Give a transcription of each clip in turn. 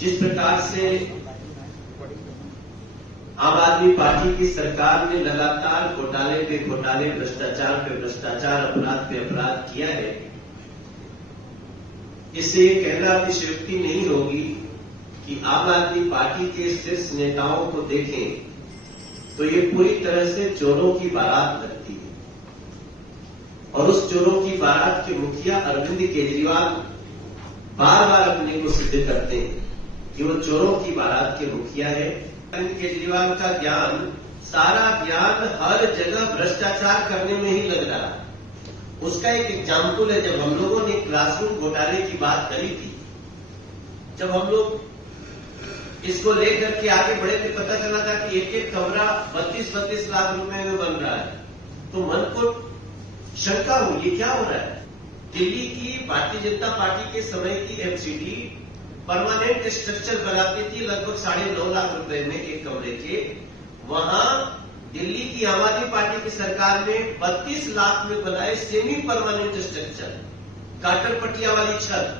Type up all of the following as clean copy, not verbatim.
जिस प्रकार से आम आदमी पार्टी की सरकार ने लगातार घोटाले पे घोटाले, भ्रष्टाचार पे भ्रष्टाचार, अपराध पे अपराध किया है, इससे ये कहना अतिशयोक्ति नहीं होगी कि आम आदमी पार्टी के शीर्ष नेताओं को देखें तो ये पूरी तरह से चोरों की बारात लगती है। और उस चोरों की बारात के मुखिया अरविंद केजरीवाल बार बार अपने को सिद्ध करते हैं कि वो चोरों की बारात के मुखिया है। अरविंद केजरीवाल का ज्ञान, सारा ज्ञान हर जगह भ्रष्टाचार करने में ही लग रहा है। उसका एक एग्जाम्पल है, जब हम लोगों ने क्लासरूम घोटाले की बात करी थी, जब हम लोग इसको लेकर के आगे बढ़े थे, पता चला था कि एक एक कमरा 32-32 लाख रुपए में बन रहा है, तो मन को शंका हुई, ये क्या हो रहा है। दिल्ली की भारतीय जनता पार्टी के समय की एमसीडी परमानेंट स्ट्रक्चर बनाती थी लगभग 9.5 लाख रुपए में एक कमरे के। वहां दिल्ली की आम आदमी पार्टी की सरकार ने 32 लाख में बनाए सेमी परमानेंट स्ट्रक्चर, काटर पटिया वाली छत,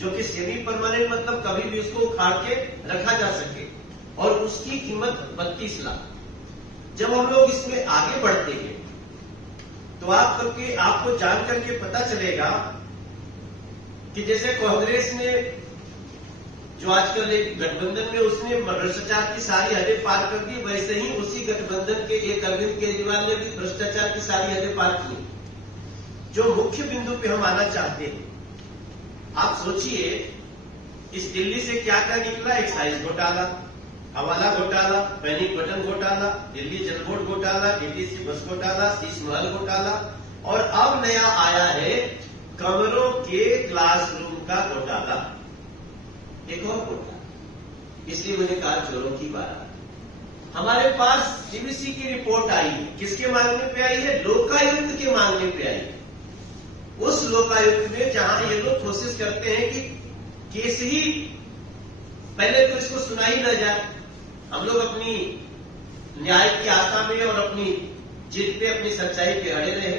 जो कि सेमी परमानेंट मतलब कभी भी उसको उखाड़ के रखा जा सके, और उसकी कीमत 32 लाख। जब हम लोग इसमें आगे बढ़ते हैं तो आपको जान करके पता चलेगा कि जैसे कांग्रेस ने, जो आजकल एक गठबंधन में, उसने भ्रष्टाचार की सारी हदें पार कर दी, वैसे ही उसी गठबंधन के एक अरविंद केजरीवाल ने भी भ्रष्टाचार की सारी हदें पार की। जो मुख्य बिंदु पे हम आना चाहते हैं, आप सोचिए इस दिल्ली से क्या क्या निकला। एक्साइज घोटाला, हवाला घोटाला, पैनिक बटन घोटाला, दिल्ली जल बोर्ड घोटाला, डीटीसी बस घोटाला, शीश महल घोटाला, और अब नया आया है कमरों के क्लासरूम का घोटाला, एक और घोटाला। इसलिए मैंने कहा चोरों की बारात। हमारे पास सीबीसी की रिपोर्ट आई है, किसके मांगने पे आई है? लोकायुक्त के मांगने पे आई है। उस लोकायुक्त में जहां ये लोग कोशिश करते हैं कि केस ही पहले तो इसको सुनाई न जाए, हम लोग अपनी न्याय की आशा में और अपनी जिद पे, अपनी सच्चाई पे अड़े रहे।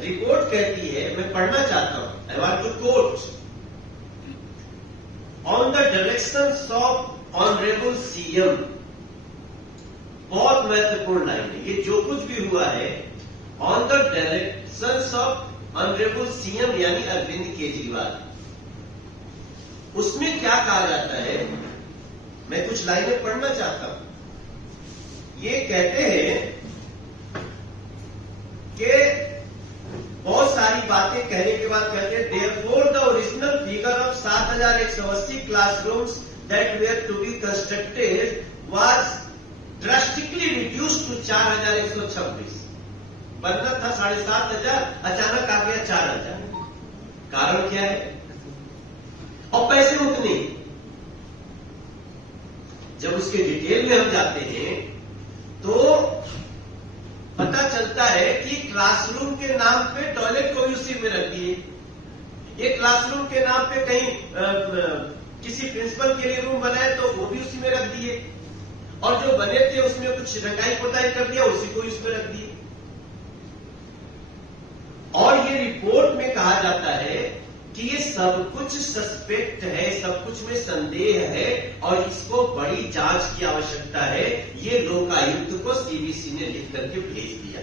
रिपोर्ट कहती है, मैं पढ़ना चाहता हूं, I want to quote, on the directions of honourable CM. बहुत महत्वपूर्ण लाइन है ये, जो कुछ भी हुआ है on the directions of honourable CM यानी अरविंद केजरीवाल, उसमें क्या कहा जाता है, मैं कुछ लाइनें पढ़ना चाहता हूं। ये कहते हैं कि बहुत सारी बातें कहने के बाद कहते हैं, therefore the original figure of 7,180 classrooms that were to be constructed was drastically reduced to 4,126। बनना था 7,500, अचानक आ गया 4,000। कारण क्या है? और पैसे उतने। जब उसके डिटेल में हम जाते हैं तो पता चलता है कि क्लासरूम के नाम पे टॉयलेट को भी उसी में रख दिए, ये क्लासरूम के नाम पे कहीं किसी प्रिंसिपल के लिए रूम बनाए तो वो भी उसी में रख दिए, और जो बने थे उसमें कुछ रंगाई पोताई कर दिया, उसी को इसमें रख दिए। और ये रिपोर्ट में कहा जाता है कि ये सब कुछ सस्पेक्ट है, सब कुछ में संदेह है, और इसको बड़ी जांच की आवश्यकता है। ये लोकायुक्त को सीबीसी ने लिख करके भेज दिया।